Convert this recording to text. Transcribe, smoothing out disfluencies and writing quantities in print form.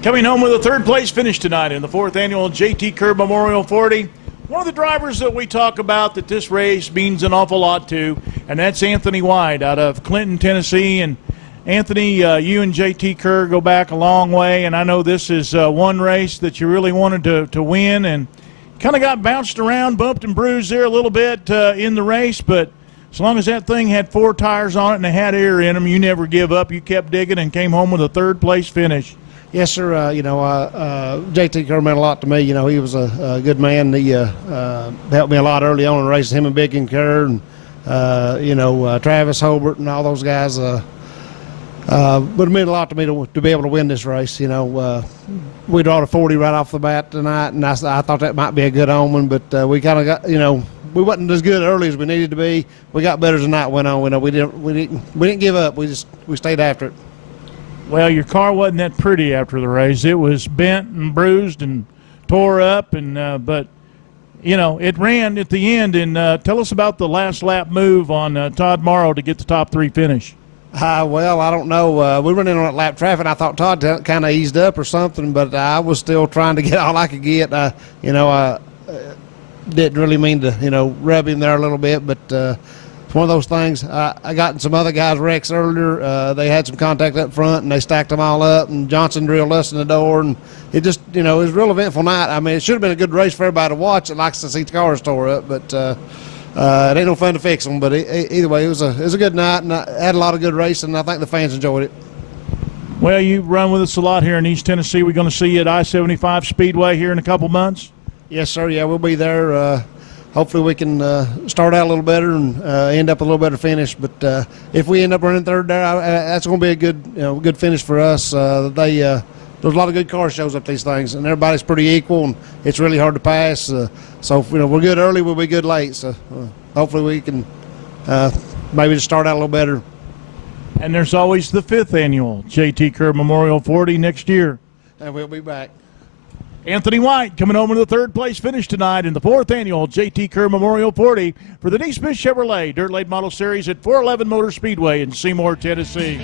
Coming home with a third-place finish tonight in the 4th annual J.T. Kerr Memorial 40. One of the drivers that we talk about that this race means an awful lot to, and that's Anthony White out of Clinton, Tennessee. And Anthony, you and J.T. Kerr go back a long way, and I know this is one race that you really wanted to win, and kind of got bounced around, bumped and bruised there a little bit in the race, but as long as that thing had 4 tires on it and it had air in them, you never give up. You kept digging and came home with a third-place finish. Yes, sir. J.T. Kerr meant a lot to me. He was a good man. He helped me a lot early on in racing, him and Big and Kerr, and Travis Hobart and all those guys. But it meant a lot to me to be able to win this race. We brought a 40 right off the bat tonight, and I thought that might be a good omen. But we kind of got, we wasn't as good early as we needed to be. We got better as the night went on. We didn't give up. We stayed after it. Well, your car wasn't that pretty after the race. It was bent and bruised and tore up, but it ran at the end. And tell us about the last lap move on Todd Morrow to get the top 3 finish. Well, I don't know. We went in on that lap traffic. I thought Todd kind of eased up or something, but I was still trying to get all I could get. I didn't really mean to, rub him there a little bit, but it's one of those things. I got in some other guys' wrecks earlier. They had some contact up front, and they stacked them all up, and Johnson drilled us in the door, and it just, it was a real eventful night. I mean, it should have been a good race for everybody to watch that likes to see the cars tore up, but it ain't no fun to fix them. But either way, it was a good night, and I had a lot of good racing, and I think the fans enjoyed it. Well, you run with us a lot here in East Tennessee. We're going to see you at I-75 Speedway here in a couple months. Yes, sir. Yeah, we'll be there. Hopefully we can start out a little better and end up a little better finish. But if we end up running third there, that's going to be a good finish for us. There's a lot of good car shows up these things, and everybody's pretty equal, and it's really hard to pass. So if we're good early, we'll be good late. So hopefully we can maybe just start out a little better. And there's always the 5th annual J.T. Kerr Memorial 40 next year. And we'll be back. Anthony White coming home with a third-place finish tonight in the 4th annual J.T. Kerr Memorial 40 for the D. Smith Chevrolet Dirt Late Model Series at 411 Motor Speedway in Seymour, Tennessee.